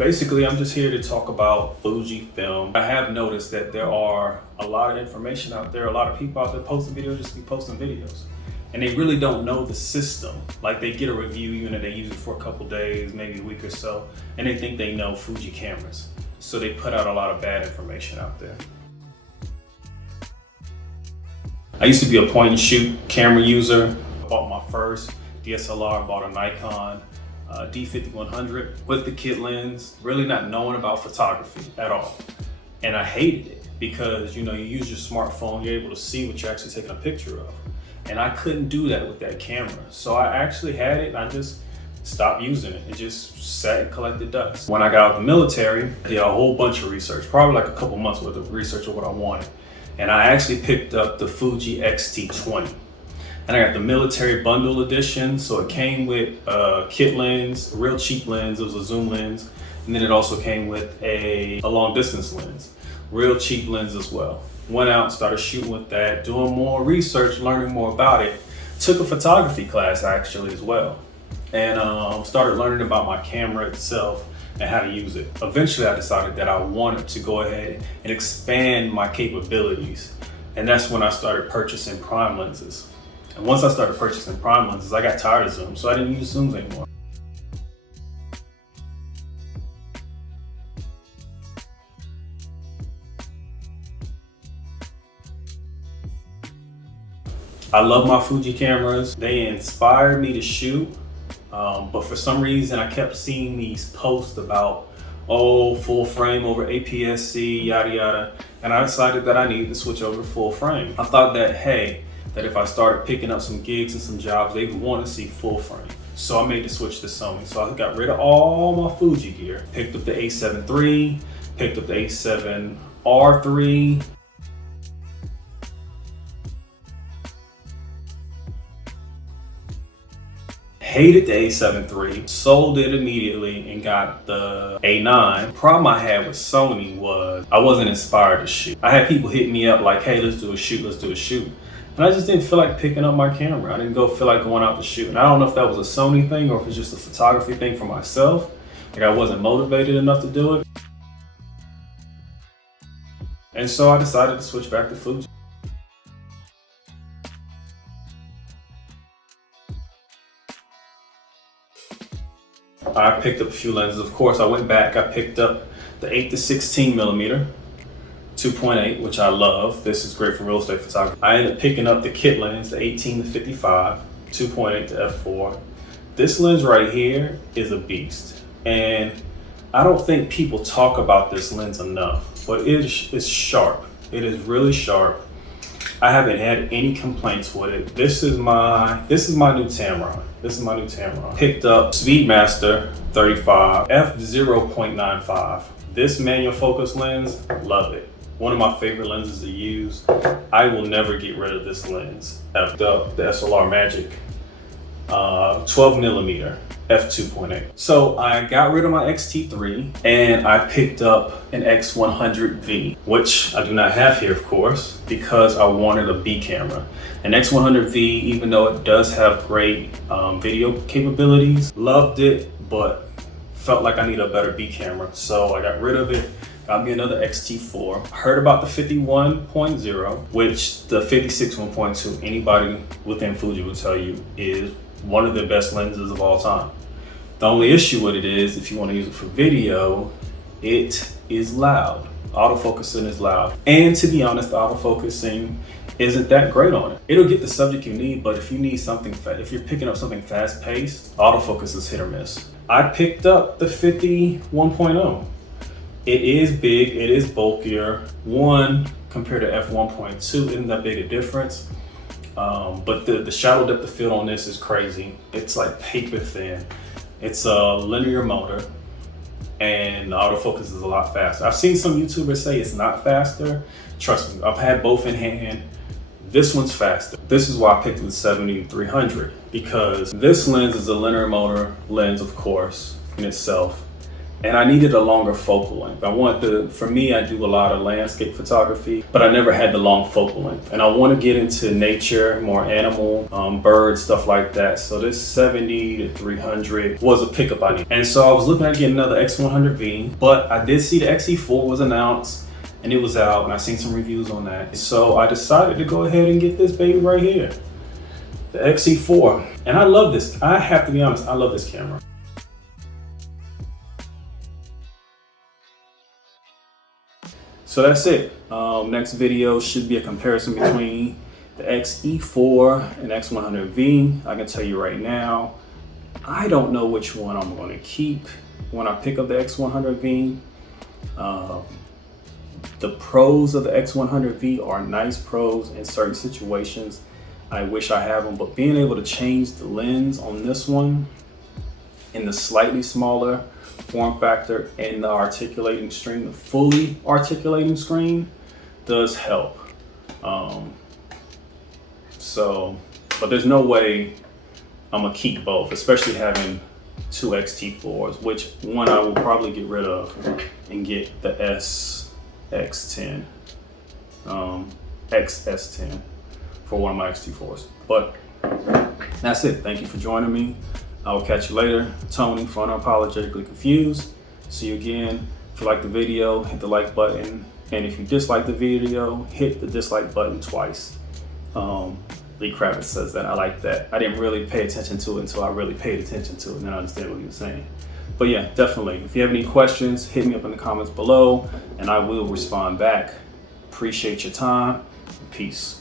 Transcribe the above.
Basically, I'm just here to talk about Fujifilm. I have noticed that there are a lot of information out there, a lot of people out there posting videos, just be posting videos. And they really don't know the system. Like they get a review, they use it for a couple days, maybe a week or so, and they think they know Fuji cameras. So they put out a lot of bad information out there. I used to be a point and shoot camera user. I bought my first DSLR, bought a Nikon D5100 with the kit lens, really not knowing about photography at all. And I hated it because you use your smartphone, you're able to see what you're actually taking a picture of. And I couldn't do that with that camera. So I actually had it and I just stopped using it. It just sat and collected dust. When I got out of the military, I did a whole bunch of research, probably like a couple months worth of research of what I wanted. And I actually picked up the Fuji X-T20. And I got the military bundle edition. So it came with a kit lens, a real cheap lens, it was a zoom lens. And then it also came with a long distance lens, real cheap lens as well. Went out, started shooting with that, doing more research, learning more about it. Took a photography class actually as well. And started learning about my camera itself and how to use it. Eventually I decided that I wanted to go ahead and expand my capabilities. And that's when I started purchasing prime lenses. And once I started purchasing prime lenses, I got tired of zooms, so I didn't use zooms anymore. I love my Fuji cameras. They inspired me to shoot, but for some reason I kept seeing these posts about, full frame over APS-C, yada yada, and I decided that I needed to switch over to full frame. I thought that, that if I started picking up some gigs and some jobs, they would want to see full frame. So I made the switch to Sony. So I got rid of all my Fuji gear. Picked up the A7 III, picked up the A7 R3, hated the A7 III, sold it immediately and got the A9. Problem I had with Sony was I wasn't inspired to shoot. I had people hit me up like, hey, let's do a shoot, let's do a shoot. And I just didn't feel like picking up my camera. I didn't feel like going out to shoot. And I don't know if that was a Sony thing or if it's just a photography thing for myself. Like I wasn't motivated enough to do it. And so I decided to switch back to Fuji. I picked up a few lenses. Of course, I went back. I picked up the 8 to 16 millimeter, 2.8, which I love. This is great for real estate photography. I ended up picking up the kit lens, the 18 to 55, 2.8 to f4. This lens right here is a beast. And I don't think people talk about this lens enough, but it is sharp. It is really sharp. I haven't had any complaints with it. This is my new Tamron. This is my new Tamron. Picked up Speedmaster 35 f/0.95. This manual focus lens, love it. One of my favorite lenses to use. I will never get rid of this lens. The SLR Magic 12 millimeter f2.8. So I got rid of my X-T3 and I picked up an X100V, which I do not have here, of course, because I wanted a B camera. An X100V, even though it does have great video capabilities, loved it, but felt like I need a better B camera. So I got rid of it, got me another X-T4. Heard about the 51.0, which the 56.1.2, anybody within Fuji will tell you is one of the best lenses of all time. The only issue with it is, if you want to use it for video, it is loud. Autofocusing is loud. And to be honest, the autofocusing isn't that great on it. It'll get the subject you need, but if you need something, if you're picking up something fast paced, autofocus is hit or miss. I picked up the 51.0. It is big, it is bulkier. One, compared to f1.2, isn't that big a difference. But the shadow depth of field on this is crazy. It's like paper thin. It's a linear motor and the autofocus is a lot faster. I've seen some YouTubers say it's not faster. Trust me, I've had both in hand. This one's faster. This is why I picked the 70-300, because this lens is a linear motor lens, of course, in itself. and I needed a longer focal length. For me, I do a lot of landscape photography, but I never had the long focal length. And I want to get into nature, more animal, birds, stuff like that. So this 70 to 300 was a pickup I needed. And so I was looking at getting another X100V, but I did see the XE4 was announced and it was out, and I seen some reviews on that. So I decided to go ahead and get this baby right here, the XE4. And I love this. I have to be honest, I love this camera. So that's it. Next video should be a comparison between the XE4 and X100V. I can tell you right now, I don't know which one I'm going to keep when I pick up the X100V. The pros of the X100V are nice pros in certain situations. I wish I have them, but being able to change the lens on this one in the slightly smaller form factor and the articulating screen, the fully articulating screen, does help. But there's no way I'm gonna keep both, especially having two XT4s, which one I will probably get rid of and get the SX10, XS10 for one of my XT4s. But that's it. Thank you for joining me. I will catch you later. Tony for Unapologetically Confused. See you again. If you like the video, hit the like button. And if you dislike the video, hit the dislike button twice. Lee Kravitz says that. I like that. I didn't really pay attention to it until I really paid attention to it and then I understand what he was saying. But yeah, definitely. If you have any questions, hit me up in the comments below and I will respond back. Appreciate your time. Peace.